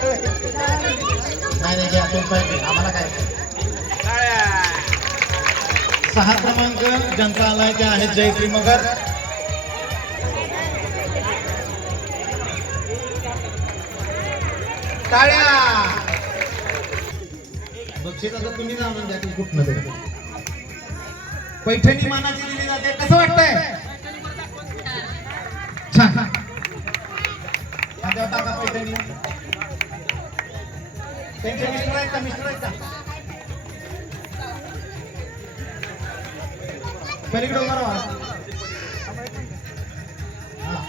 नाही नाही घ्या तुम्ही आम्हाला काय? सहा क्रमांक ज्यांचा आलाय ते आहेत जयश्री मगर टाळ्या! बक्षीस आता तुम्ही जाणून द्या की कुठनं पैठणी मानाची दिली जाते. कसं वाटतंय? खांद्यावर टाका त्यांचे मिस्टर आहेत का मिस्टर आहेत का पलीकडे उभा राहा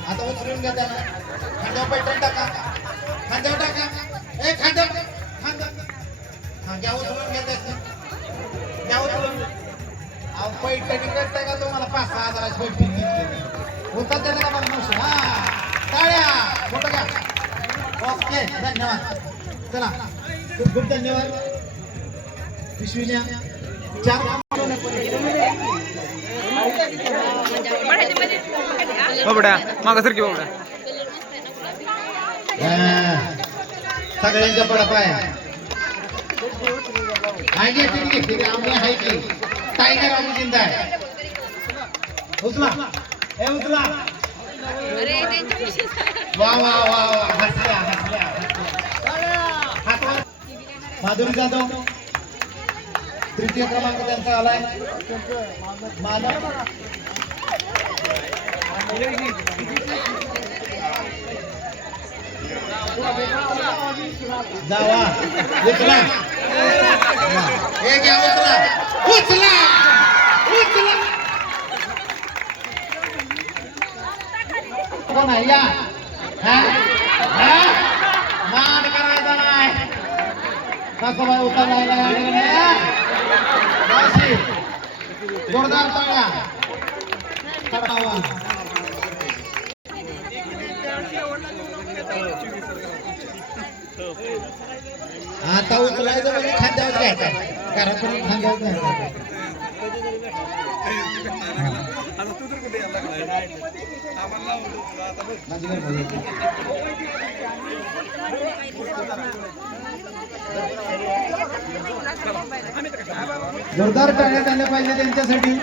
आता उचलून घ्या त्याला खांद्यावर पैठणी टाका खांद्यावर टाका ए खांद्यावर खांद्यावर हा घ्या उचलून घ्या त्याचं घ्या उचलून अहो पैठणी करताय का तुम्हाला पाच सहा हजाराची पैठणी घेतली होतात त्याला का बघा ओके धन्यवाद. चला खूप खूप धन्यवाद. विश्विन्या चार बाबड्या मागासारखी बाबड्या. हा, सगळ्यांच्या पडप आहे आहे की ठीक आम्ही आहे की. टायगर आम्ही जिंदा आहे उचला. ए उचला वा वा वा माधुरी जाधव. तृतीय क्रमांक त्यांचा आलाय. मानव. जावा. उचला. हे घ्या उचला. उचला. उचला. कोण आहे? या. हा? हा? नको बाई उचलायला गाडीला. मावशी, जोरदार टाळ्या आता उचलायचं म्हणजे खांद्यावर घ्यायचा कारण कोणी खांद्यावर घ्यायचा माझी काय बोलायची? जोरदार टाळ्या टाळल्या पाहिजे त्यांच्यासाठी.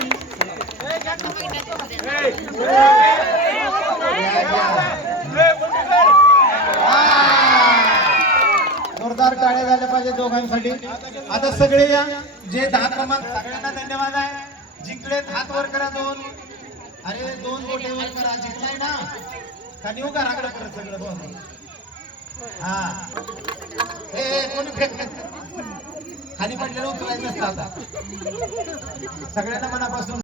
जोरदार टाळ्या झाल्या पाहिजे दोघांसाठी. आता सगळे या जे दहा क्रमांक सगळ्यांना धन्यवाद आहे. जिंकले हात वर करा दोन. अरे दोन गोटे वर करा. जिंकलाय ना. का नेऊ घराकडे सगळं दोन? हा. कोणी फेकत खाली पडलेलं उचलायचं नसतं आता. सगळ्यांना मनापासून